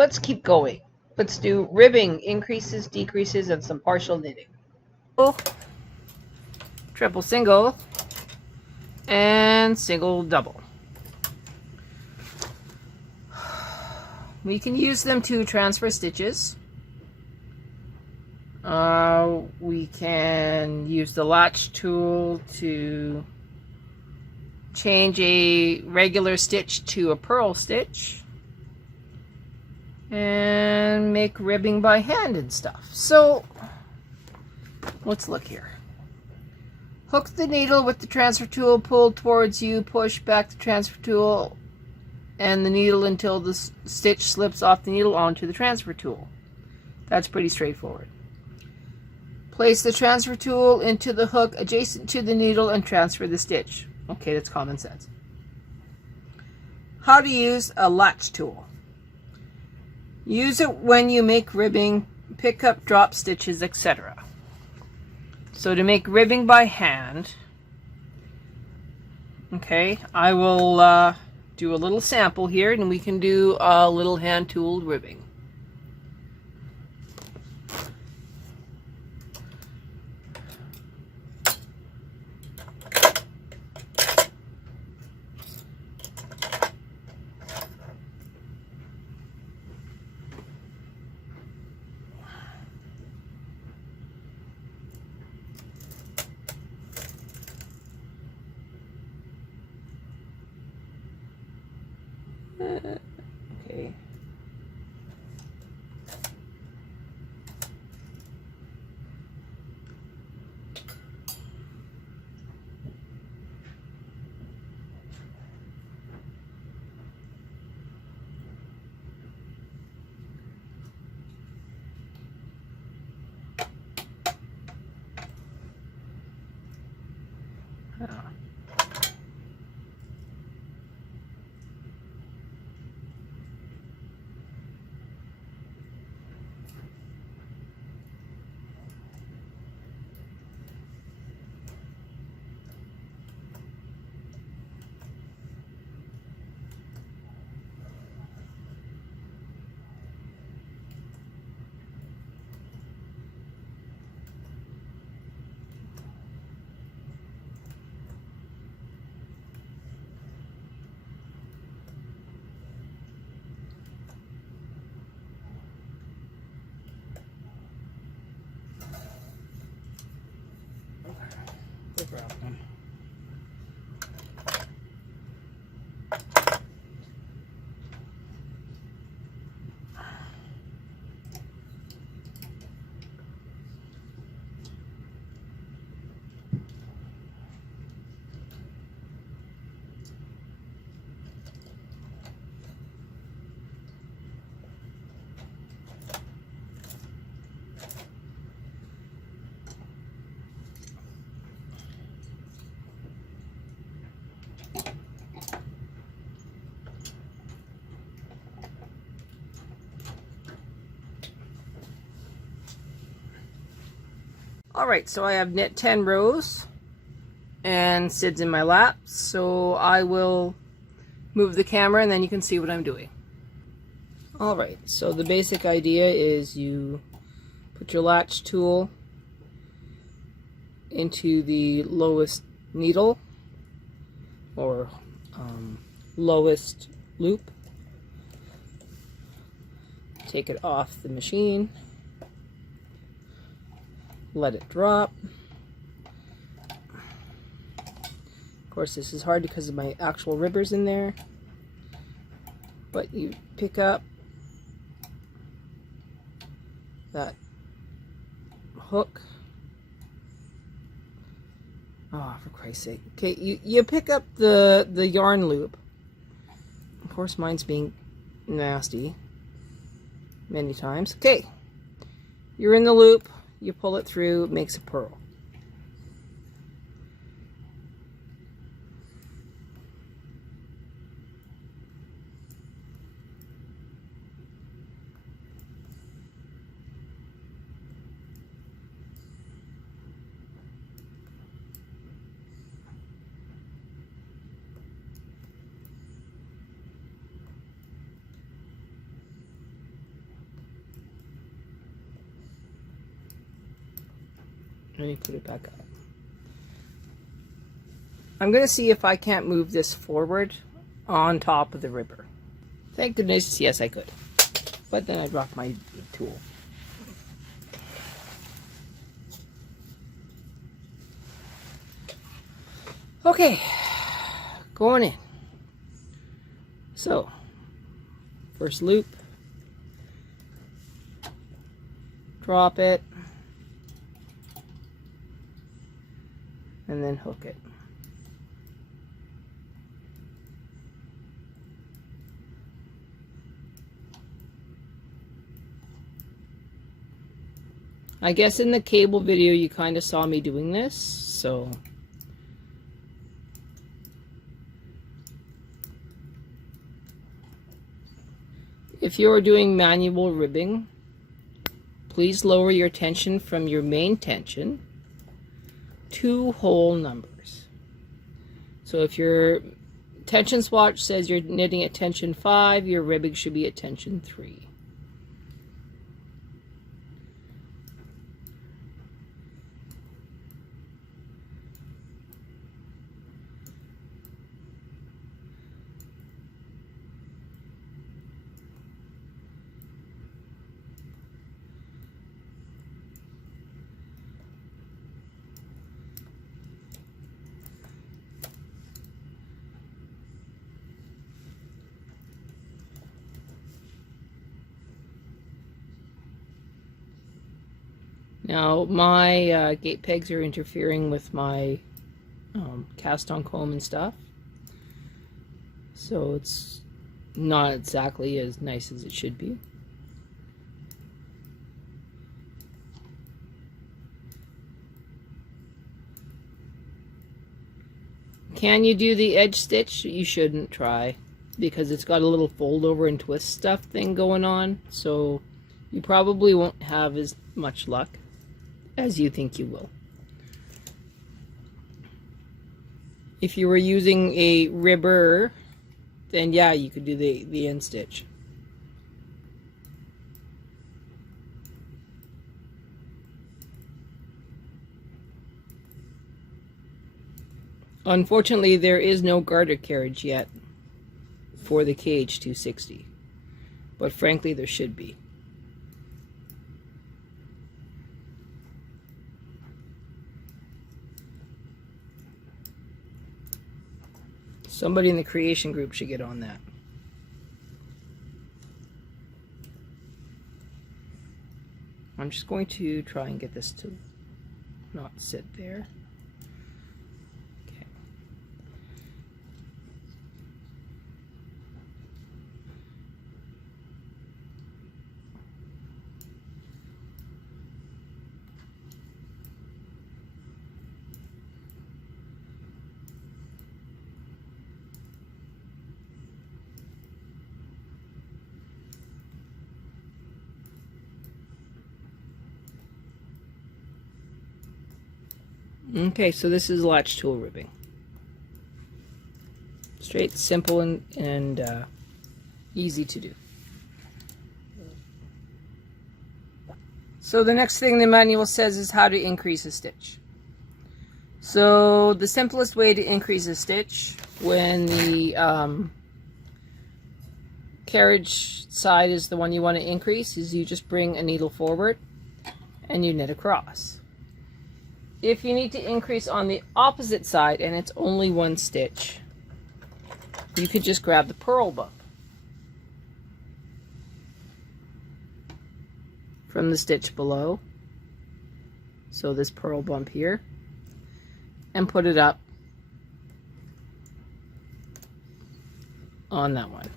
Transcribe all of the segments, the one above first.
let's keep going. Let's do ribbing, increases, decreases, and some partial knitting. Triple single and single double. We can use them to transfer stitches. We can use the latch tool to change a regular stitch to a purl stitch and make ribbing by hand and stuff. So let's look here. Hook the needle with the transfer tool, pull towards you, push back the transfer tool and the needle until the stitch slips off the needle onto the transfer tool. That's pretty straightforward. Place the transfer tool into the hook adjacent to the needle and transfer the stitch. Okay, that's common sense. How to use a latch tool. Use it when you make ribbing, pick up drop stitches, etc. So to make ribbing by hand, okay, I will do a little sample here and we can do a little hand tooled ribbing. Okay. Problem. Alright, so I have knit 10 rows and Sid's in my lap, so I will move the camera and then you can see what I'm doing. Alright, so the basic idea is you put your latch tool into the lowest needle or lowest loop, take it off the machine, let it drop. Of course this is hard because of my actual ribbers in there, but you pick up that hook. Oh, for Christ's sake. Okay, you pick up the yarn loop. Of course mine's being nasty many times. Okay, you're in the loop. You pull it through, it makes a purl. Let me put it back up. I'm going to see if I can't move this forward on top of the ribber. Thank goodness, yes I could. But then I dropped my tool. Okay, going in. So, first loop, drop it, and then hook it. I guess in the cable video you kind of saw me doing this, so if you're doing manual ribbing, please lower your tension from your main tension to whole numbers. So if your tension swatch says you're knitting at tension 5, your ribbing should be at tension 3. Now my gate pegs are interfering with my cast on comb and stuff, so it's not exactly as nice as it should be. Can you do the edge stitch? You shouldn't try, because it's got a little fold over and twist stuff thing going on, so you probably won't have as much luck as you think you will. If you were using a ribber, then yeah, you could do the end stitch. Unfortunately, there is no garter carriage yet for the KH260, but frankly there should be. Somebody in the creation group should get on that. I'm just going to try and get this to not sit there. Okay. Okay, so this is latch tool ribbing. Straight, simple, and easy to do. So the next thing the manual says is how to increase a stitch. So the simplest way to increase a stitch when the carriage side is the one you want to increase is you just bring a needle forward and you knit across. If you need to increase on the opposite side and it's only one stitch, you could just grab the purl bump from the stitch below, so this purl bump here, and put it up on that one.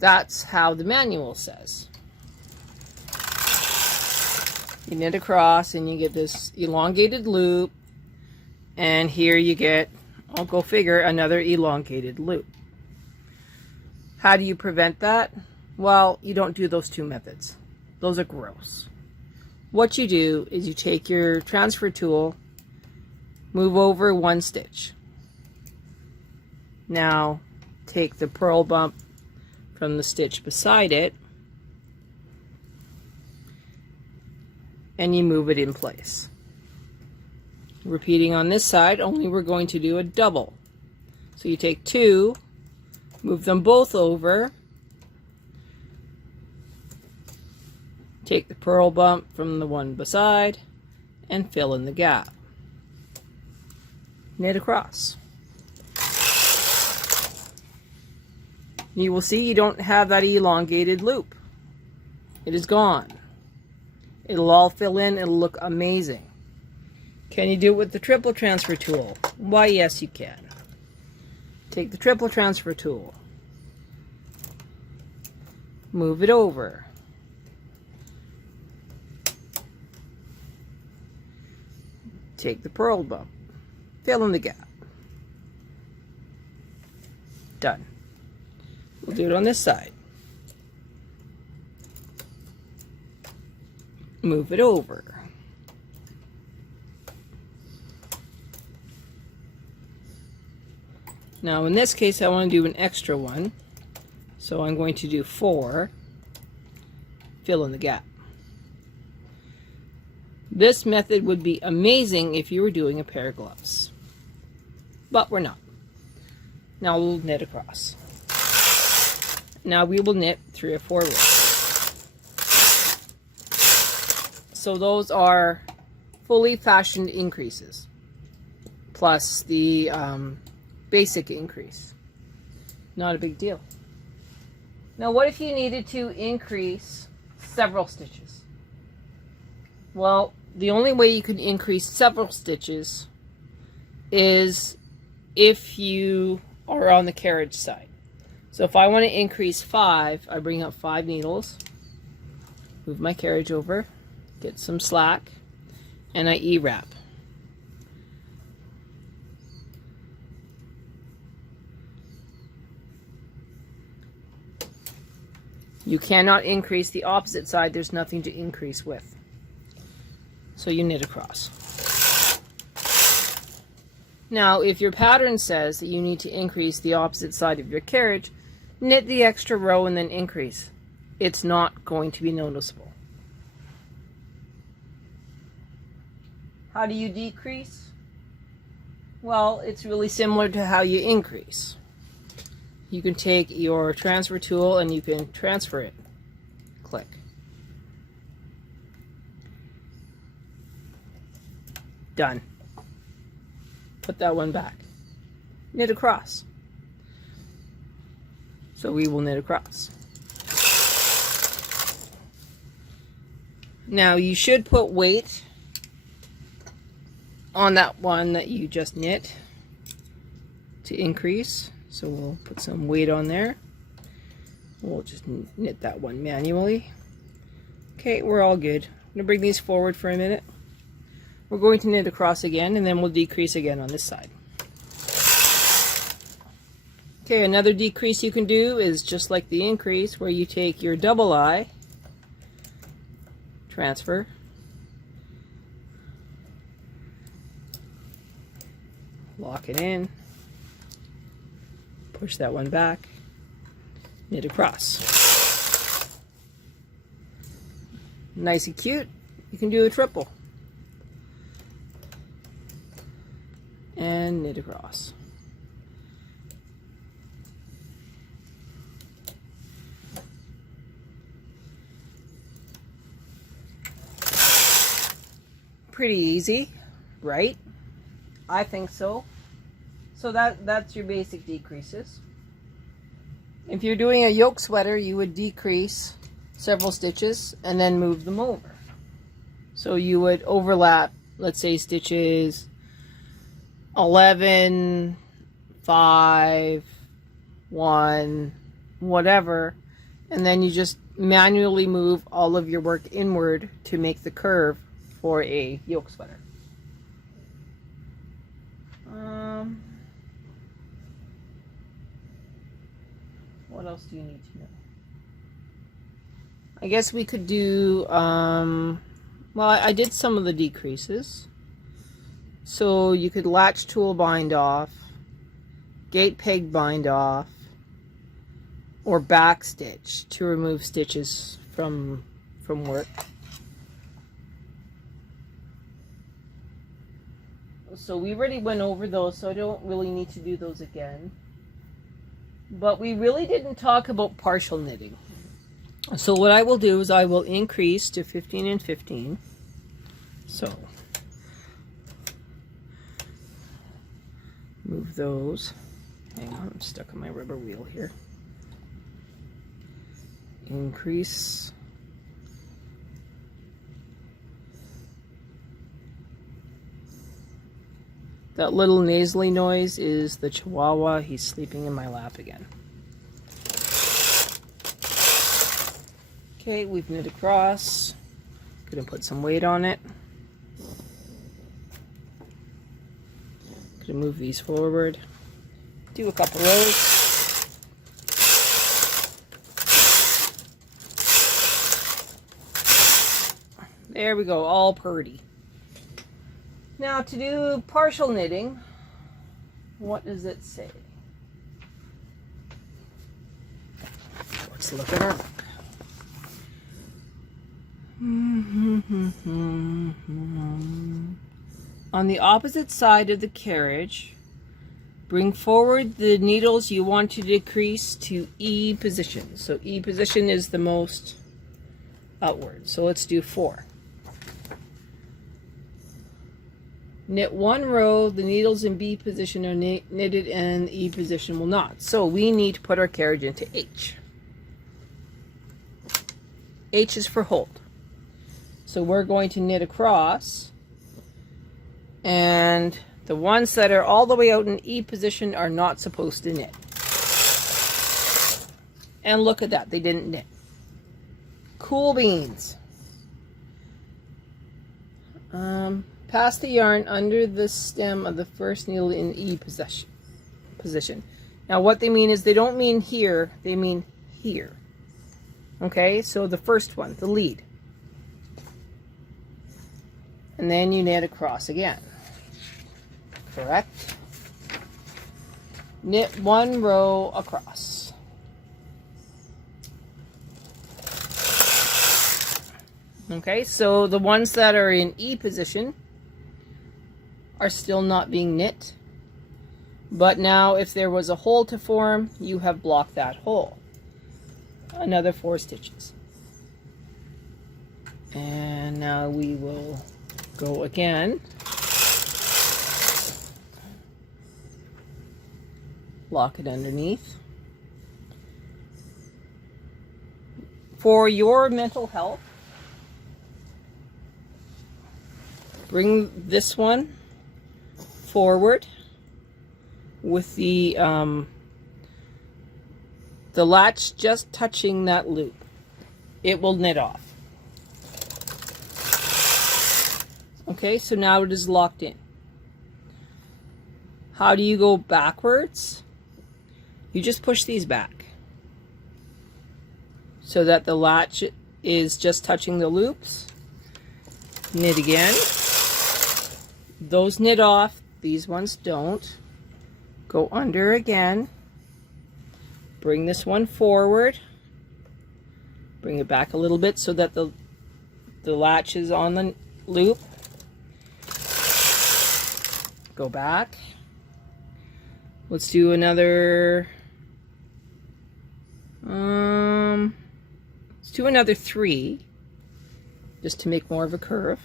That's how the manual says. You knit across and you get this elongated loop, and here you get, I'll go figure, another elongated loop. How do you prevent that? Well, you don't do those two methods. Those are gross. What you do is you take your transfer tool, move over one stitch. Now take the purl bump from the stitch beside it and you move it in place. Repeating on this side, only we're going to do a double. So you take 2, move them both over, take the purl bump from the one beside, and fill in the gap. Knit across. You will see you don't have that elongated loop. It is gone. It'll all fill in, it'll look amazing. Can you do it with the triple transfer tool? Why, yes you can. Take the triple transfer tool, move it over, take the purl bump, fill in the gap. Done. We'll do it on this side. Move it over. Now in this case I want to do an extra one, so I'm going to do 4, fill in the gap. This method would be amazing if you were doing a pair of gloves, but we're not. Now we'll knit across. Now we will knit 3 or 4 rows. So those are fully fashioned increases, plus the basic increase. Not a big deal. Now what if you needed to increase several stitches? Well, the only way you could increase several stitches is if you are on the carriage side. So if I want to increase 5, I bring up 5 needles, move my carriage over, get some slack, and I E-wrap. You cannot increase the opposite side, there's nothing to increase with. So you knit across. Now if your pattern says that you need to increase the opposite side of your carriage, knit the extra row and then increase. It's not going to be noticeable. How do you decrease? Well, it's really similar to how you increase. You can take your transfer tool and you can transfer it. Click. Done. Put that one back. Knit across. So we will knit across. Now you should put weight on that one that you just knit to increase. So we'll put some weight on there. We'll just knit that one manually. Okay, we're all good. I'm going to bring these forward for a minute. We're going to knit across again, and then we'll decrease again on this side. Okay, another decrease you can do is just like the increase, where you take your double eye, transfer, lock it in, push that one back, knit across. Nice and cute. You can do a triple. And knit across. Pretty easy, right? I think so. So that's your basic decreases. If you're doing a yoke sweater, you would decrease several stitches and then move them over. So you would overlap, let's say, stitches 11, 5, 1, whatever, and then you just manually move all of your work inward to make the curve for a yoke sweater. What else do you need to know? I guess we could do, well, I did some of the decreases. So you could latch tool bind off, gate peg bind off, or back stitch to remove stitches from work. So we already went over those, so I don't really need to do those again. But we really didn't talk about partial knitting. So what I will do is I will increase to 15 and 15. So move those. Hang on, I'm stuck on my rubber wheel here. Increase. That little nasally noise is the Chihuahua. He's sleeping in my lap again. Okay, we've knit across. Gonna put some weight on it. Gonna move these forward. Do a couple rows. There we go, all purdy. Now to do partial knitting, what does it say? Let's look at our book. On the opposite side of the carriage, bring forward the needles you want to decrease to E position. So E position is the most outward. So let's do 4. Knit 1 row, the needles in B position are knitted and E position will not. So we need to put our carriage into H. H is for hold. So we're going to knit across, and the ones that are all the way out in E position are not supposed to knit. And look at that, they didn't knit. Cool beans. Pass the yarn under the stem of the first needle in E position. Now what they mean is they don't mean here, they mean here. Okay, so the first one, the lead. And then you knit across again. Correct? Knit 1 row across. Okay, so the ones that are in E position are still not being knit, but now if there was a hole to form, you have blocked that hole. Another 4 stitches, and now we will go again, lock it underneath. For your mental health, bring this one forward with the latch just touching that loop. It will knit off. Okay, so now it is locked in. How do you go backwards? You just push these back so that the latch is just touching the loops. Knit again. Those knit off. These ones don't. Go under again. Bring this one forward. Bring it back a little bit so that the latch is on the loop. Go back. Let's do another. Let's do another 3, just to make more of a curve.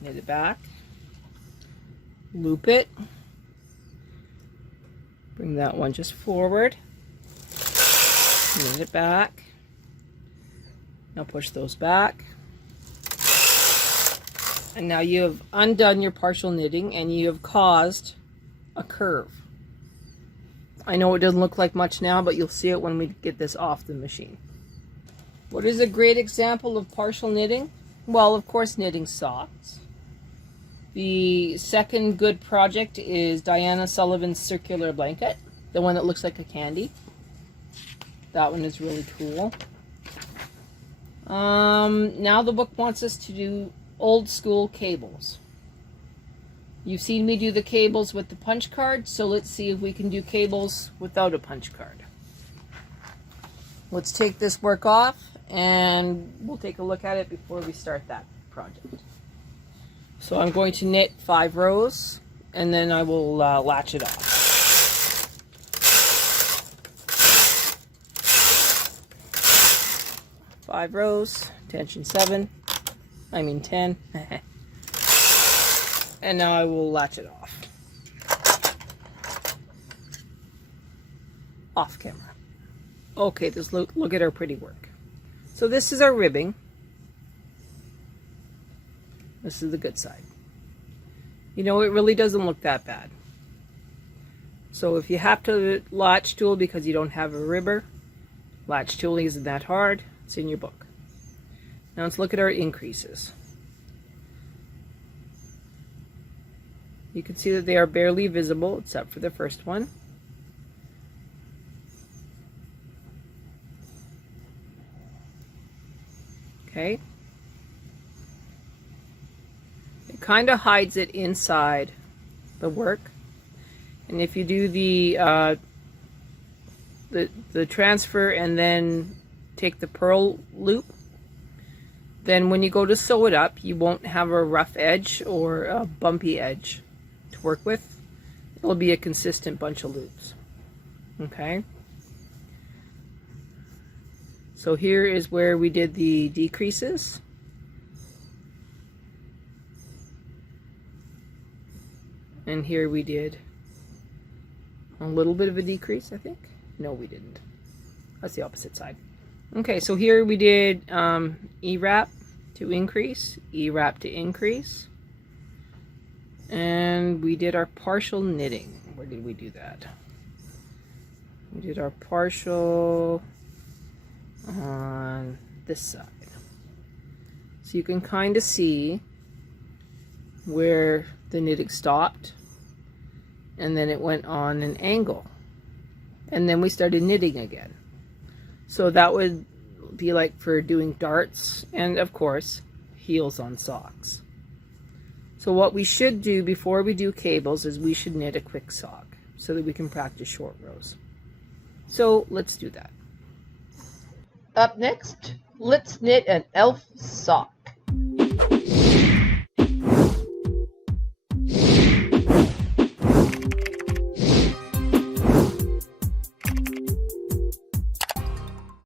Knit it back. Loop it. Bring that one just forward. Knit it back. Now push those back. And now you have undone your partial knitting and you have caused a curve. I know it doesn't look like much now, but you'll see it when we get this off the machine. What is a great example of partial knitting? Well, of course, knitting socks. The second good project is Diana Sullivan's circular blanket, the one that looks like a candy. That one is really cool. Now the book wants us to do old school cables. You've seen me do the cables with the punch card, so let's see if we can do cables without a punch card. Let's take this work off and we'll take a look at it before we start that project. So I'm going to knit 5 rows and then I will latch it off. 5 rows, tension 7, I mean 10. And now I will latch it off. Off camera. Okay, look at our pretty work. So this is our ribbing. This is the good side. You know, it really doesn't look that bad. So if you have to latch tool because you don't have a ribber, latch tooling isn't that hard. It's in your book. Now let's look at our increases. You can see that they are barely visible except for the first one. Okay. It kind of hides it inside the work. And if you do the transfer and then take the purl loop, then when you go to sew it up, you won't have a rough edge or a bumpy edge to work with. It'll be a consistent bunch of loops. Okay. So here is where we did the decreases. And here we did a little bit of a decrease, I think. No, we didn't. That's the opposite side. Okay, so here we did E-wrap to increase, E-wrap to increase. And we did our partial knitting. Where did we do that? We did our partial on this side. So you can kind of see where the knitting stopped and then it went on an angle and then we started knitting again. So that would be like for doing darts and of course heels on socks. So what we should do before we do cables is we should knit a quick sock so that we can practice short rows. So let's do that. Up next, let's knit an elf sock.